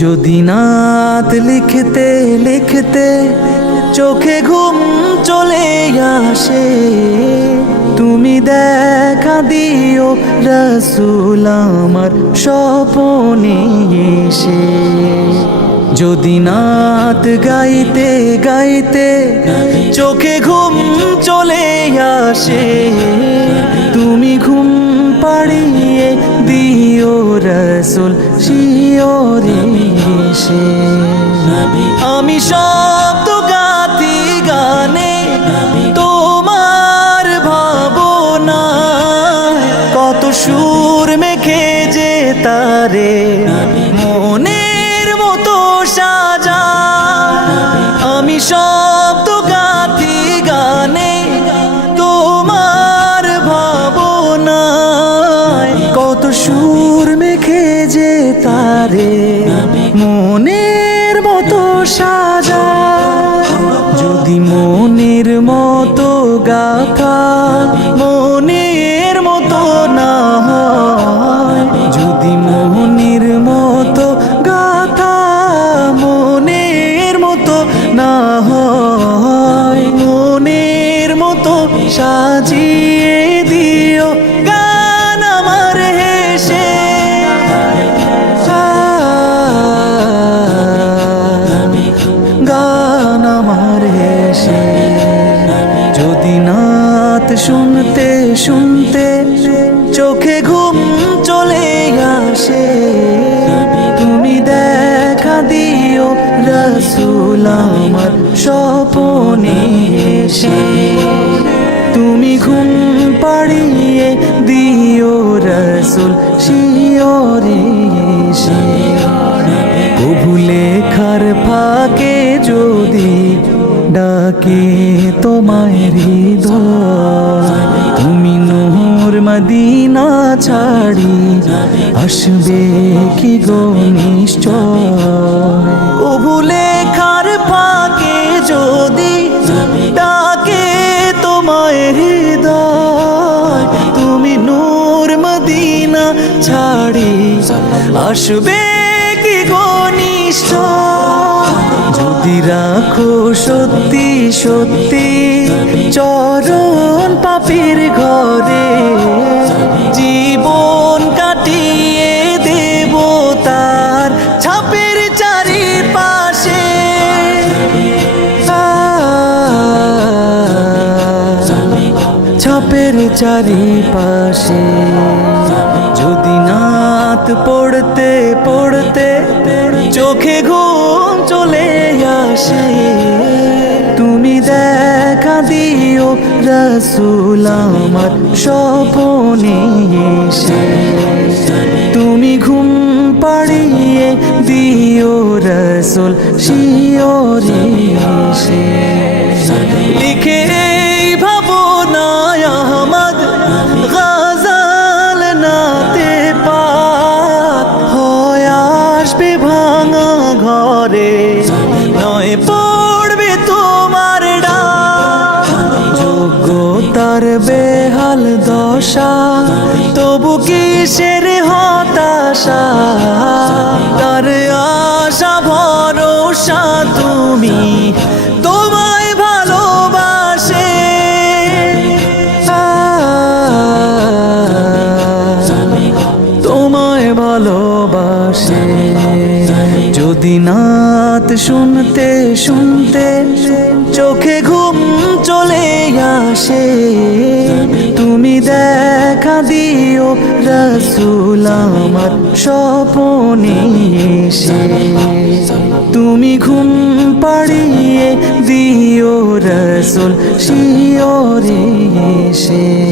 যদি নাত লিখতে লিখতে চোখে ঘুম চলে আসে, তুমি দেখা দিও রসুল আমার স্বপনে এসে। যদি নাত গাইতে গাইতে চোখে ঘুম চলে আসে, তুমি ঘুম পাড়িয়ে দিও রসুল শিওরে। এসে। আমি শব্দ গাতি গানে তোমার ভাবনা। কত সুর মেখে যে তারে মনের মতো সাজা। আমি শব্দ গাতি গানে তোমার ভাবনায় কত সুর মেখে যে তারে সাজা। যদি মনের মতো গাথা, মনের মতো না হয়। যদি মনের মতো গাথা, মনের মতো না হয়। মনের মতো সাজিয়ে শুনতে শুনতে চোখে ঘুম চলে আসে। তুমি দেখা দিও রসুল আমার স্বপনে এসে। তুমি ঘুম পাড়িয়ে দিও রসুল শিওরে এসে। কবু লেখার ফাঁকে যদি ডাকে তোমায় হৃদয়। তুমি নূর মদিনা ছাড়ি, আসবে কি গো নিশ্চয়? কবু লেখার ফাঁকে যদি ডাকে তোমায় হৃদয়, তুমি নূর মদিনা ছাড়ি, আসবে কি ঘনিষ্ঠ যদি রাখো সত্যি সত্যি চরণ পাপির ঘরে, জীবন কাটিয়ে দেব তার ছাপের চারিপাশে। ছাপের চারিপাশে। যদি নাত পড়তে পড়তে চোখে ঘুম চলে আসে তুমি দেখা দিও রসুল আমার স্বপনে। বেহাল দশা তবু কিসের হতাশা? নাত শুনতে শুনতে চোখে ঘুম চলে আসে। তুমি দেখা দিও রসুল আমার স্বপনে এসে। তুমি ঘুম পাড়িয়ে দিও রসুল শিওরে এসে।